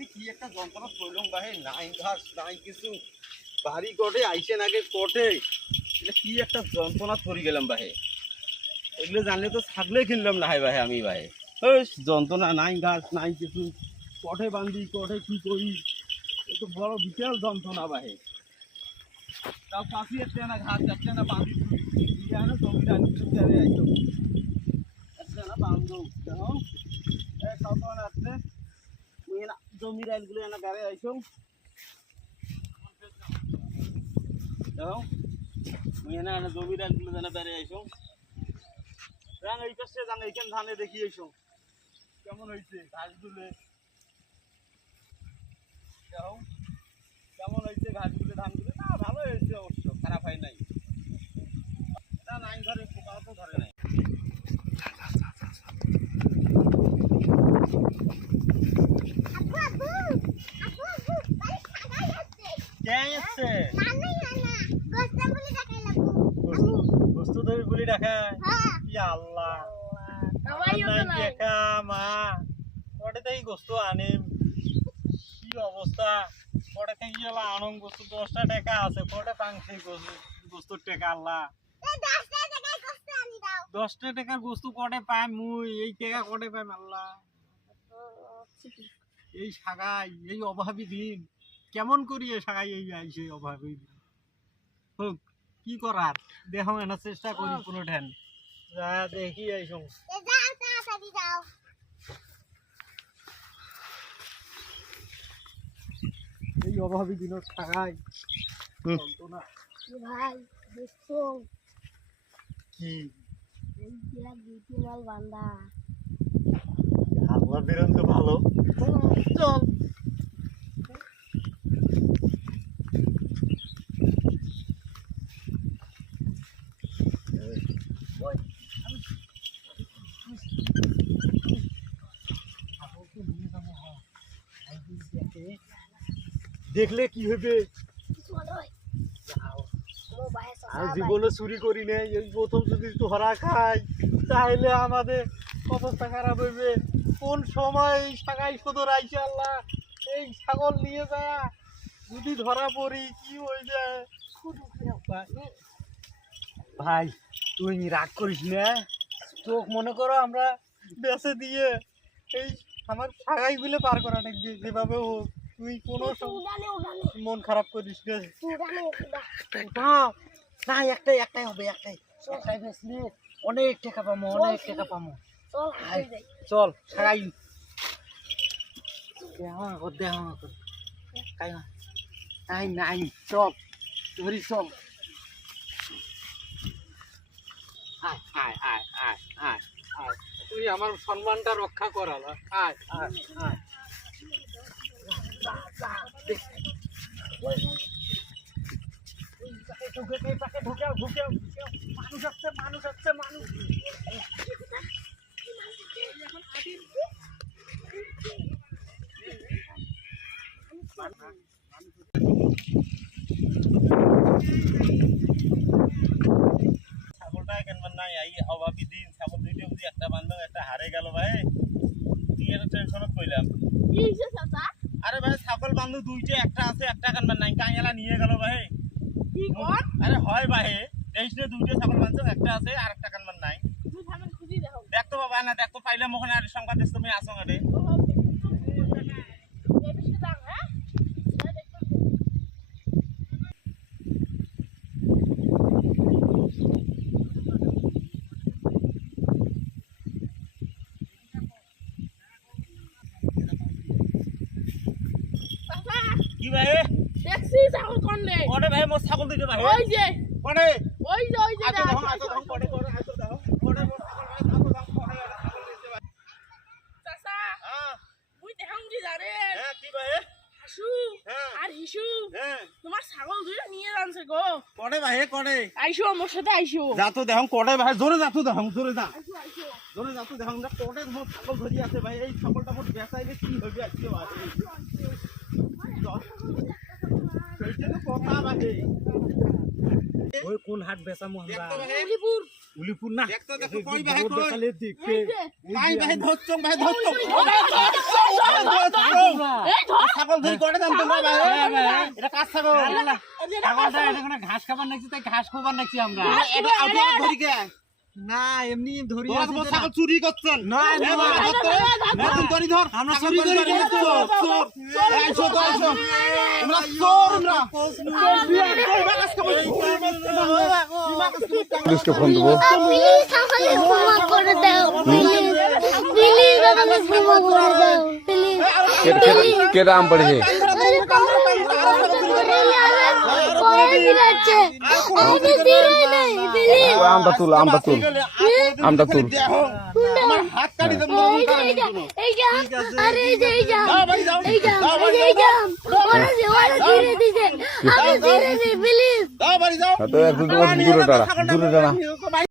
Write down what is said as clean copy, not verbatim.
তিনি কি একটা যন্ত্রণা করলাম ভাই, নাই ঘাস নাই কিছু, বাড়ি কটে আইসেন আগে কটে, এটা কি একটা যন্ত্রণা করে গেলাম ভাই। এগুলো জানলে তো ছাগলে কিনলাম না ভাই। আমি ভাই ওই যন্ত্রণা, নাই ঘাস নাই কিছু, কটে বান্ধি কটে কি করি, এ তো বড় বিশাল যন্ত্রণা ভাই। তাও কাশি একটা না ঘাস যাচ্ছে না বাঁধি দিয়ে না জমিটা আইসো একটা না বান্ধব দেখো এই সব আসছে জমির আইলগুলো এনে গাড়ি আইসো দেখো মুই এনে এনে জমির আইলগুলো এনে বেড়ে আইসো রাং এই পাশে জান এইখান ধানে দেখি আইসো কেমন হয়েছে ঘাসগুলো দেখো কেমন হয়েছে ঘাসগুলো ধানগুলো। না ভালো হয়েছে অবশ্য, খারাপ হয় নাই, এটা নাই ধরে পোকা তো ধরে নাই। দশটা টাকা আছে কটে পাংছে গোস্ত টাকা আল্লাহ 10টা টাকার গোস্ত কটে পাই মুই, এই টাকা কটে পাই আল্লাহ। এই সাগাই এই অভাবী দিন কেমন করি সাগাই এই আইছে অভাবী দিন হোক কি করার দেখো এনা চেষ্টা করি কোনো ঠেন যা দেখি আইসো এই অভাবী দিন সাগাই না ভাই দেখছো কি এই যে দুটি মাল বান্দা আল্লাহ বেরন তো ভালো চল দেখলে কি হবে আর জীবনে চুরি করি নেই, এই প্রথম যদি ধরা খাই তাহলে আমাদের অবস্থা খারাপ হইবে। কোন সময় এই সাগাই সদর আইসে আল্লাহ এই ছাগল নিয়ে যায় যদি ধরা পড়ি কি হয়ে যায়। ভাই তুই রাগ করিস না, চোখ মনে করো আমরা বেঁচে দিয়ে এই আমার সাগাই গুলো পার করা দেখবি যেভাবে হোক, তুই কোনো মন খারাপ করিস না। না একটাই হবে, একটাই বেচলে অনেক টাকা পাবো, অনেক টাকা পাবো। চল সাগাই নাই চল ধরি চল আয় আয় আয় আয় আয় তুই আমার সম্মানটা রক্ষা করাল। আয় আয় আয় মানুষ আসছে মানুষ আসছে মানুষ ছাগলটা কেনবার নাই এই অভাবী দিন ছাগল দুইটা বুঝি একটা বান্ধব একটা হারে গেল ভাই, তুই এর টেনশনত কইলাম। আরে ভাই ছাগল বান্ধব দুইটা একটা আছে একটা কেনবার নাই কাঙেলা নিয়ে গেল ভাই। আরে হয় ভাই দেশে দুইটা ছাগল বান্ধব একটা আছে আর একটা কেনবার নাই। দেখতো বাবা না দেখতো পাইলাম ওখানে আর সংবাদ দিস তুমি আসো আরে কি ভাই দেখছি ছাগল কোনলে ওরে ভাই মোর ছাগল দিতে ভাই ওই যে কোনে ওই যে আতো দাও কোনে করে আতো দাও কোনে মোর ছাগল ভাই আতো দাও কোনে ছাগল দিতে ভাই চাচা হ্যাঁ মুই দেখাম কি জানে হ্যাঁ কি ভাই হাসু আর হিসু হ্যাঁ তোমার ছাগল দুইটা নিয়ে যাচ্ছে গো কোনে ভাই কোনে আইসো মোর সাথে আইসো যা তো দেখো কোনে ভাই জোরে যা তো দেখো জোরে যা আইসো আইসো জোরে যা তো দেখো না কোনে মোর ছাগল ধরি আছে ভাই এই ছাগলটা মোর বেচাইলে কি হবে আজকে ভাই সেইটা তো কথা ভাই ওই কোন হাট বেচামু আমরা উলিপুর উলিপুর না দেখতো দেখো কই ভাই কই দেখালে দেখতে ভাই ভাই ধরছং ভাই ধরছং এই ধর ছাগল ধরি করে দেন তোমরা এটা কাজ ছাগল ছাগলটা এটা কোনো ঘাস খাবার নাকি তাই ঘাস খাবার নাকি আমরা এটা আউটে ধরি কে না এমনি ধরি তোরা তো ছাগল চুরি করছেন না নতুন করি ধর আমরা চুরি করি না তো। চোর আইছো তো আইছো আমরা চোর আমরা পুলিশকে ফোন দেবো প্লিজ আমাকে ক্ষমা করে দাও প্লিজ আমাকে ক্ষমা করে দাও প্লিজ কেটা আম পড়েছে আমটা তুল আমটা তুল আমার হাত কাটি দেব প্লিজ দাও বাড়ি যাও তো একটু দূরে টানা